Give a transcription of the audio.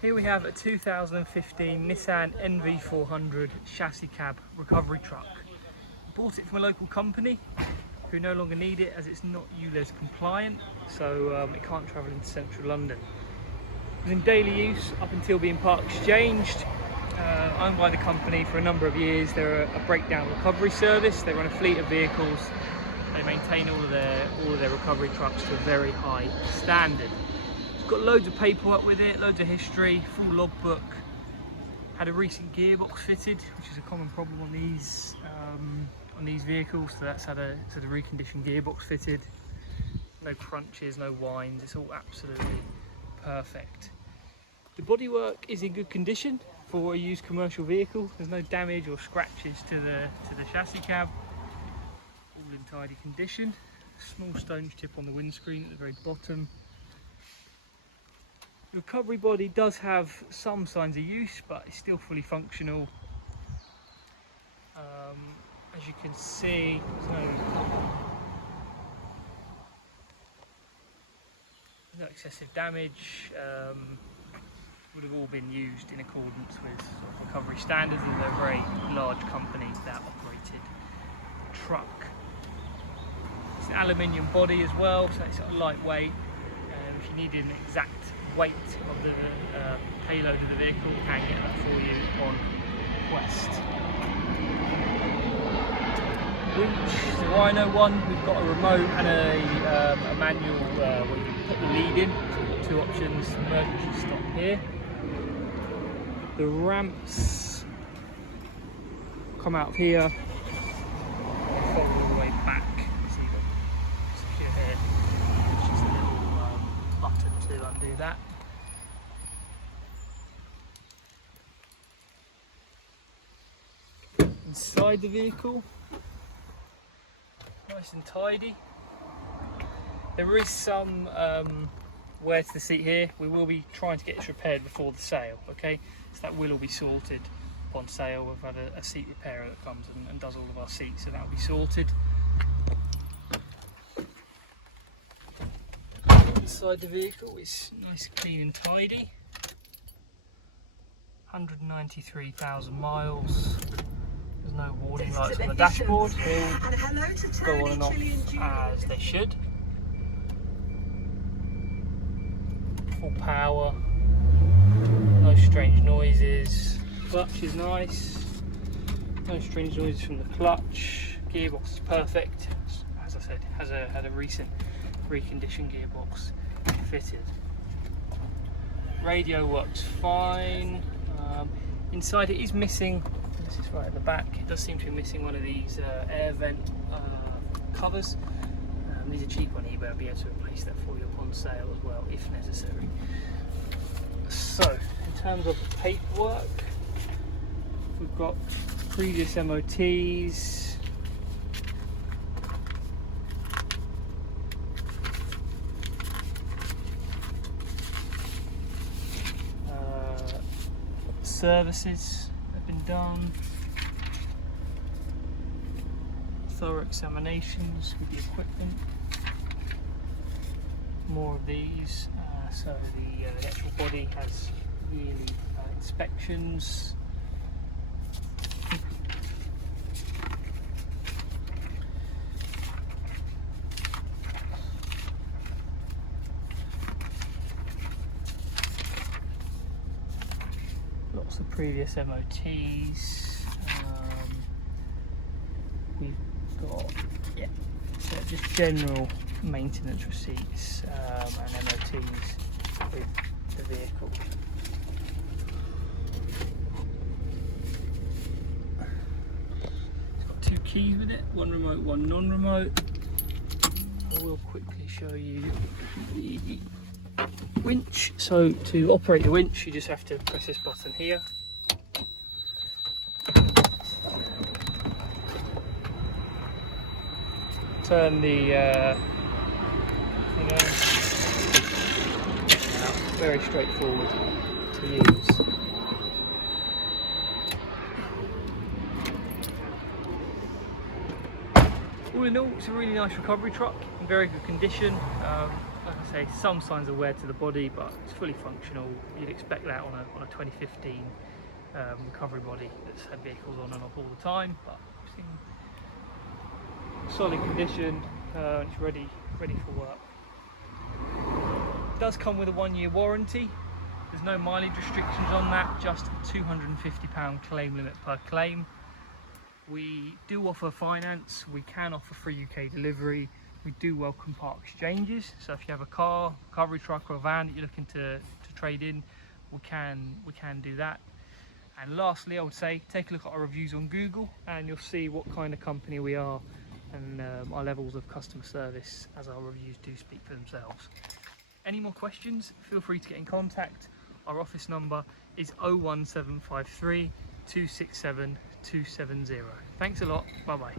Here we have a 2015 Nissan NV400 chassis cab recovery truck. Bought it from a local company who no longer need it as it's not ULEZ compliant, so it can't travel into central London. It was in daily use up until being part exchanged. Owned by the company for a number of years. They're a breakdown recovery service. They run a fleet of vehicles. They maintain all of their recovery trucks to a very high standard. Got loads of paperwork with it, loads of history, full logbook. Had a recent gearbox fitted, which is a common problem on these vehicles. So that's had a reconditioned gearbox fitted. No crunches, no whines. It's all absolutely perfect. The bodywork is in good condition for a used commercial vehicle. There's no damage or scratches to the chassis cab. All in tidy condition. Small stone tip on the windscreen at the very bottom. The recovery body does have some signs of use, but it's still fully functional. As you can see, there's no excessive damage. Would have all been used in accordance with sort of recovery standards, and they're a very large company that operated the truck. It's an aluminium body as well, so it's sort of lightweight. If you needed an exact weight of the payload of the vehicle, we can get that for you on request. Winch, the Rhino one, we've got a remote and a manual where you can put the lead in. So we've got two options: emergency stop here. The ramps come out of here, follow all the way back. So you've got secure here, which is a little button to undo that. Inside the vehicle, nice and tidy. There is some wear to the seat here. We will be trying to get this repaired before the sale, okay? So that will all be sorted upon sale. We've had a seat repairer that comes and does all of our seats, so that will be sorted. Inside the vehicle is nice, clean and tidy. 193,000 miles. There's no warning lights on the dashboard. They'll go on and off as they should. Full power, no strange noises. Clutch is nice, no strange noises from the clutch. Gearbox is perfect. As I said, had a recent reconditioned gearbox fitted. Radio works fine. Inside it is missing, this is right at the back, it does seem to be missing one of these air vent covers. These are cheap on eBay. I'll be able to replace that for you upon sale as well if necessary. So in terms of the paperwork, we've got previous MOTs, services have been done, thorough examinations with the equipment, more of these. So the actual body has yearly inspections. Lots of previous MOTs. We've got, so just general maintenance receipts and MOTs with the vehicle. It's got two keys with it, one remote, one non-remote. I will quickly show you the winch. So to operate the winch, you just have to press this button here. Turn the thing on. Very straightforward to use. All in all, it's a really nice recovery truck in very good condition. like I say, some signs of wear to the body, but it's fully functional. You'd expect that on a 2015 recovery body that's had vehicles on and off all the time, but it's in solid condition. It's ready for work. It does come with a 1-year warranty. There's no mileage restrictions on that, just £250 claim limit per claim. We do offer finance, we can offer free UK delivery. We do welcome part exchanges, so if you have a car, recovery truck or a van that you're looking to trade in, we can do that. And lastly, I would say take a look at our reviews on Google and you'll see what kind of company we are and our levels of customer service, as our reviews do speak for themselves. Any more questions, feel free to get in contact. Our office number is 01753 267 270. Thanks a lot, bye bye.